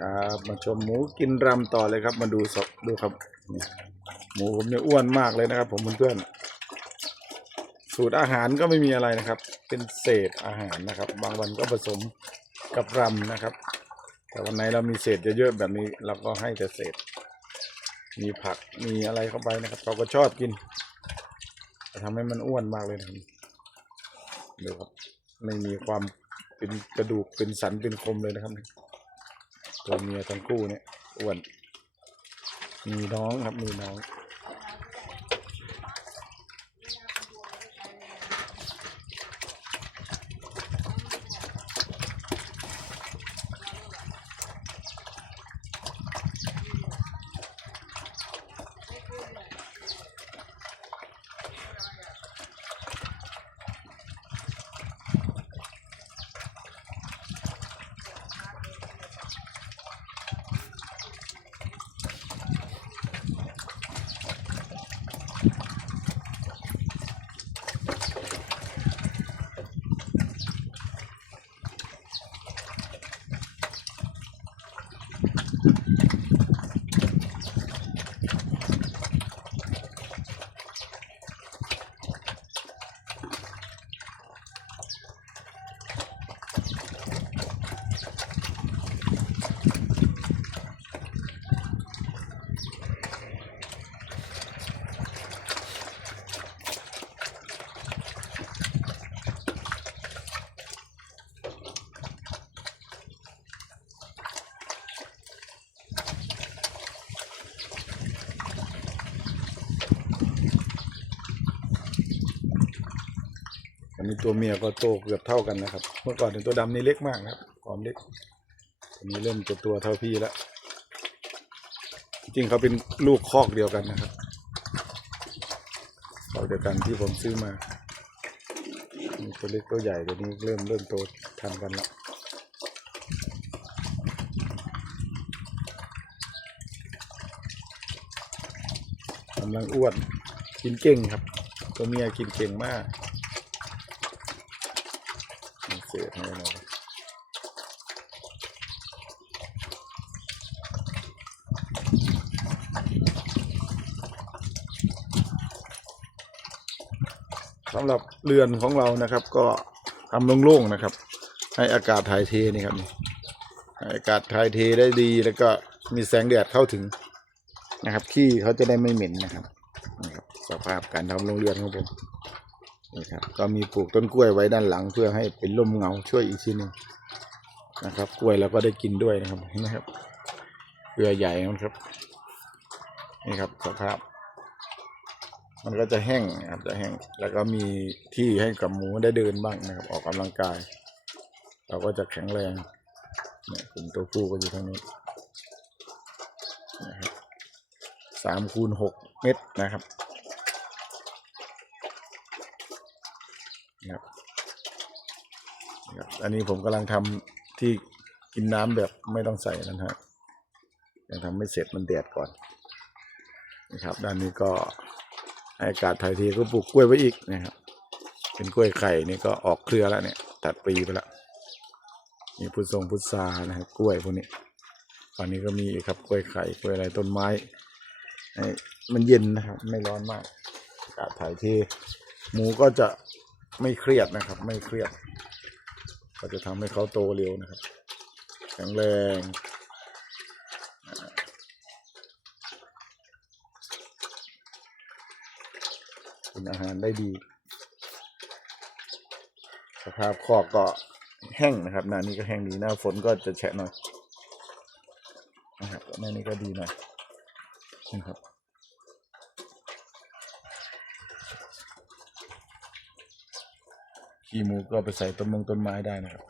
ครับมาชมหมูกินรำต่อเลยครับ มาดูสดดูครับ หมูผมเนี่ยอ้วนมากเลยนะครับ ผมเพื่อนๆสูตรอาหารก็ไม่มีอะไรนะครับ เป็นเศษอาหารนะครับ บางวันก็ผสมกับรำนะครับ แต่วันไหนเรามีเศษเยอะๆแบบนี้เราก็ให้แต่เศษ มีผักมีอะไรเข้าไปนะครับเราก็ชอบกินทำให้มันอ้วนมากเลยนะครับดูครับไม่มีความเป็นกระดูกเป็นสันเป็นคมเลยนะครับ ตัวเมียทั้งคู่เนี่ยอ้วนมีน้องครับมีน้อง นี้ตัวเมียก็โตเกือบเท่ากันนะครับ เมื่อก่อนเนี่ยตัวดำนี่เล็กมากนะครับความเล็กตัวนี้เริ่มจะตัวเท่าพี่แล้วจริงเขาเป็นลูกคอกเดียวกันนะครับคอกเดียวกันที่ผมซื้อมาตัวเล็กตัวใหญ่ตัวนี้เริ่มเริ่มโตทันกันแล้วกำลังอ้วนกินเก่งครับ ตัวเมียกินเก่งมาก มีเศษให้หน่อยสำหรับเรือนของเรานะครับ ก็ทำโล่งๆนะครับ ให้อากาศถ่ายเทนี่ครับนี่ให้อากาศถ่ายเทได้ดีแล้วก็มีแสงแดดเข้าถึงนะครับขี้เขาจะได้ไม่เหม็นนะครับนี่ครับสภาพการทำโรงเรือนของผม นี่ครับก็มีปลูกต้นกล้วยไว้ด้านหลังเพื่อให้เป็นร่มเงาช่วยอีกทีหนึ่งนะครับ กล้วยแล้วก็ได้กินด้วยนะครับเห็นไหมครับเครือใหญ่นะครับ นี่ครับสภาพ มันก็จะแห้งนะครับจะแห้งแล้วก็มีที่ให้กับหมูได้เดินบ้างนะครับ ออกกำลังกาย เราก็จะแข็งแรงเนี่ยกลุ่มตัวผู้ก็อยู่ทางนี้นะครับสามคูณหกเมตรนะครับ นะครับนะครับอันนี้ผมกำลังทำที่กินน้ำแบบไม่ต้องใส่นะฮะยังทำไม่เสร็จมันแดดก่อนนะครับ ด้านนี้ก็อากาศถ่ายเทก็ปลูกกล้วยไว้อีกนะครับ เป็นกล้วยไข่นี่ก็ออกเครือแล้วเนี่ย ตัดปลีไปแล้วมีพุทรงพุทรานะครับกล้วยพวกนี้ฝั่งนี้ก็มีครับกล้วยไข่กล้วยอะไรต้นไม้มันเย็นนะครับ ไม่ร้อนมากอากาศถ่ายเทหมูก็จะ ไม่เครียดนะครับ ไม่เครียด ก็จะทำให้เขาโตเร็วนะครับ แข็งแรงกินอาหารได้ดี สภาพคอกก็แห้งนะครับหน้านี้ก็แห้งดีหน้าฝนก็จะแฉะหน่อยนะครับหน้านี้ก็ดีหน่อยนะครับ ขี้มูก็ไปใส่ต้นมงต้นไม้ได้นะครับ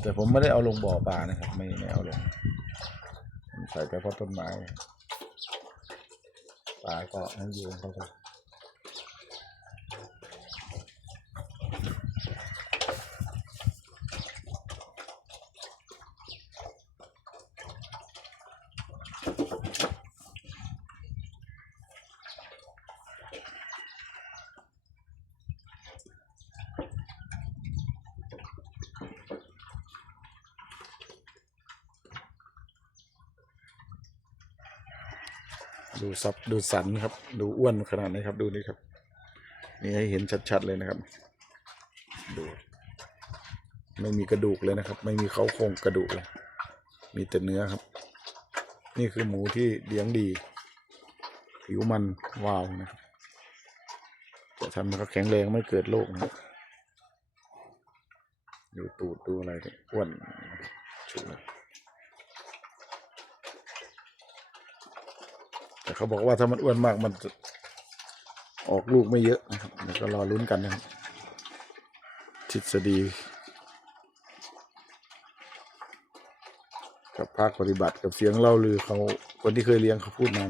แต่ผมไม่ได้เอาลงบ่อปลานะครับ ไม่ไม่เอาลงใส่ไปเพราะต้นไม้ปลาก็นั่งอยู่เขาไป ดูซับดูสันครับ ดูอ้วนขนาดไหนี้ครับ ดูนี่ครับ นี่ให้เห็นชัดๆเลยนะครับ ดู ไม่มีกระดูกเลยนะครับ ไม่มีเขาโครงกระดูกเลยมีแต่เนื้อครับ นี่คือหมูที่เลี้ยงดี ผิวมันวาวนะครับจะทำให้เขาแข็งแรงไม่เกิดโรคนะครับดูตูดดูอะไรดีอ้วนชุดเลยแต่ เขาบอกว่าถ้ามันอ้วนมากมันจะออกลูกไม่เยอะนะครับเดี๋ยวก็รอลุ้นกันนะครับทฤษฎี กับภาคปฏิบัติกับเสียงเล่าลือเขาคนที่เคยเลี้ยงเขาพูดมา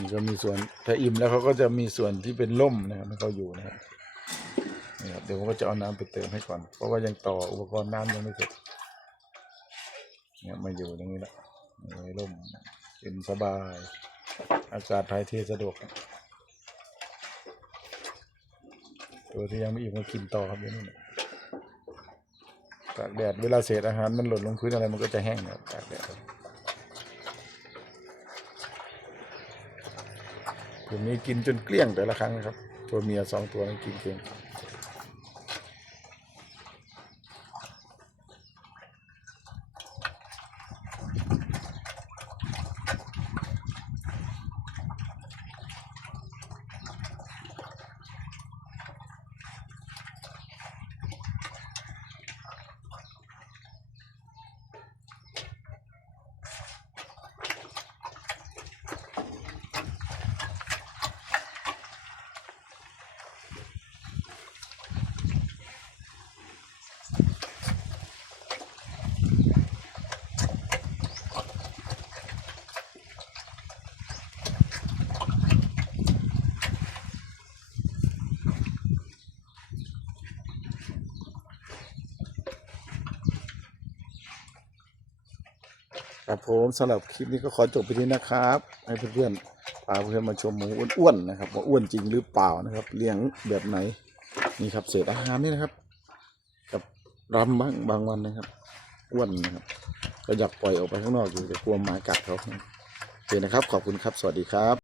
นก็มีส่วนถ้าอิ่มแล้วเขาก็จะมีส่วนที่เป็นร่มนะครับให้เขาอยู่นะครับนี่ครับเดี๋ยวผมก็จะเอาน้ำไปเติมให้ก่อน เพราะว่ายังต่ออุปกรณ์น้ำยังไม่เสร็จเนี่ยมาอยู่ตรงนี้แล้วในร่มเย็นสบาย อากาศถ่ายเทสะดวก ตัวที่ยังไม่อิ่มก็กินต่อครับเดี๋ยวนี้ตากแดดเวลาเศษอาหารมันหล่นลงพื้นอะไรมันก็จะแห้งนะครับตากแดด ตัวนี้กินจนเกลี้ยงแต่ละครั้งนะครับ ตัวเมียสองตัวนั้นกินเกลี้ยง ครับผมสำหรับคลิปนี้ก็ขอจบไปที่นะครับ ให้เพื่อนๆพาเพื่อนมาชมหมูอ้วนๆนะครับว่าอ้วนจริงหรือเปล่านะครับ เลี้ยงแบบไหนนี่ครับเศษอาหารนี่นะครับ กับรำบ้างบางวันนะครับอ้วนนะครับ ก็อยากปล่อยออกไปข้างนอกอยู่แต่กลัวหมากัดเขาโอเคนะครับ ขอบคุณครับสวัสดีครับ